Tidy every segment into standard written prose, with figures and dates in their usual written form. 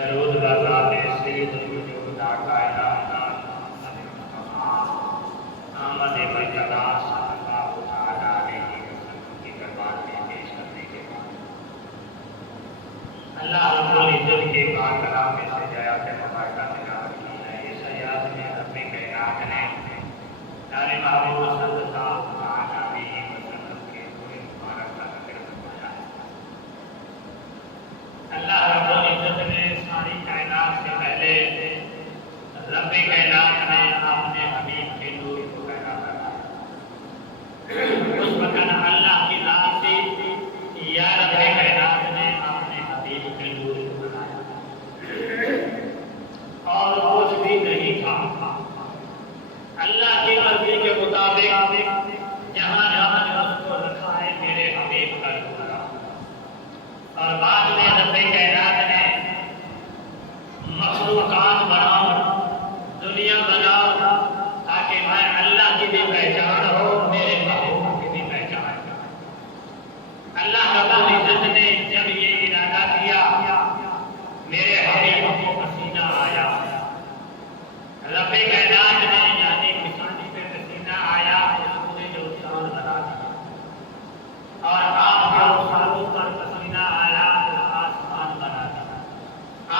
درود بذات سید الوجود کائنات آمد مجتبی صلی اللہ تعالی علیہ وسلم کی دربار میں پیش کرنے کے بعد اللہ رب العزت کے پاک کلام میں سے آیات مبارکہ تلاوت کی ہے۔ اس آیات میں رب کائنات نے پیارے محبوب صلی اللہ تعالی علیہ وسلم کے پورے مبارک کا ذکر فرمایا ہے۔ اللہ رب العزت نے ساری کائنات سے پہلے رب کائنات نے اپنے حبیب کے نور کو پیدا کرا۔ اس وقت اللہ کی ذات سے یا رب کائنات نے اپنے حبیب کے نور کو بنایا اور کچھ بھی نہیں تھا۔ اللہ کی مرضی کے مطابق جہاں جہاں اس کو رکھا ہے میرے حبیب کا نور رہا۔ اور بعد میں رب کائنات نے مخلوقات بناؤ، دنیا بناؤ تاکہ میں اللہ کی بھی پہچان ہو، میرے محبوب کی بھی پہچان ہو۔ اللہ رب العزت نے جب یہ ارادہ کیا میرے حبیب کو پسینہ آیا، رب کائنات نے یعنی کسانی پہ پسینہ آیا، سورج اور چاند بنا دیا اور آپ کے رخساروں پر پسینہ آیا تو آسمان بنا دیا،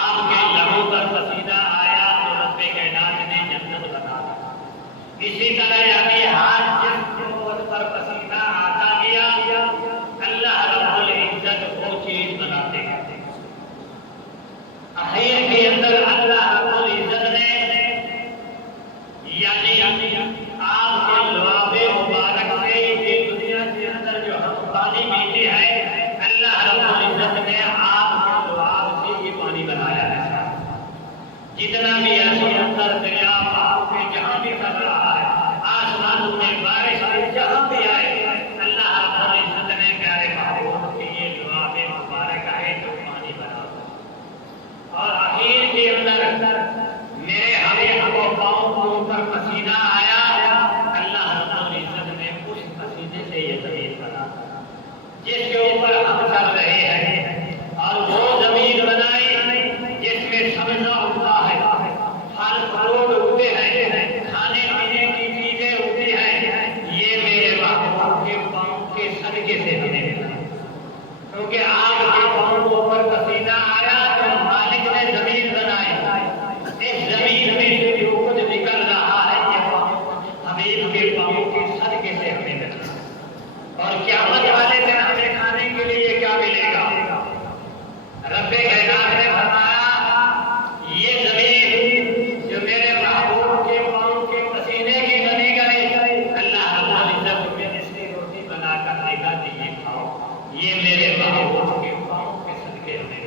آپ کے لبوں پر پسینہ آیا تو رب کائنات نے جنت بنا دیا۔ اسی طرح یعنی ہر جس قوت پر پسینہ آتا گیا اللہ رب العزت وہ چیز بناتے گئے۔ اخیر کے اندر اللہ رب العزت نے یعنی آپ کے لعاب مبارک سے یہ دنیا کے اندر جو ہم پانی پیتے ہیں اللہ رب العزت نے آپ کے لعاب سے یہ پانی بنایا ہے۔ جتنا بھی ایسے اندر دریا آپ میں جہاں بھی کر رہا ہے، آسمانوں میں بارش میں جہاں بھی آئے اللہ رب العزت نے پیارے محبوب کے یہ لعاب مبارک ہے جو پانی بنا اور اخیر کے اندر میرے حبیب کو پاؤں کے اوپر پسینہ آیا، اللہ رب العزت نے اس پسینے سے یہ زمین بنا جس کے اوپر ہم چل رہے ہیں، اور وہ زمین بنائی جس میں سبزہ اگتا ہے، پھل فروٹ اگتے ہیں، کھانے پینے کی چیزیں اگتی ہیں، یہ میرے محبوب کے پاؤں کے صدقے سے ہمیں ملا، کیونکہ آپ کے پاؤں کے اوپر پسینہ آیا تو مالک نے زمین بنائی۔ اس زمین میں سے جو کچھ نکل رہا ہے یہ حبیب کے پاؤں کے صدقے سے ہمیں ملا، اور قیامت والے دن ہمیں کھانے کے لیے کیا ملے گا؟ رب کائنات نے فرمایا یہ زمین جو میرے محبوب کے پاؤں کے پسینے کی بنی گئی اللہ رب العزت میں اس کی روٹی بنا کر دے گا کہ یہ کھاؤ، یہ میرے محبوب کے پاؤں کے صدقے ہمیں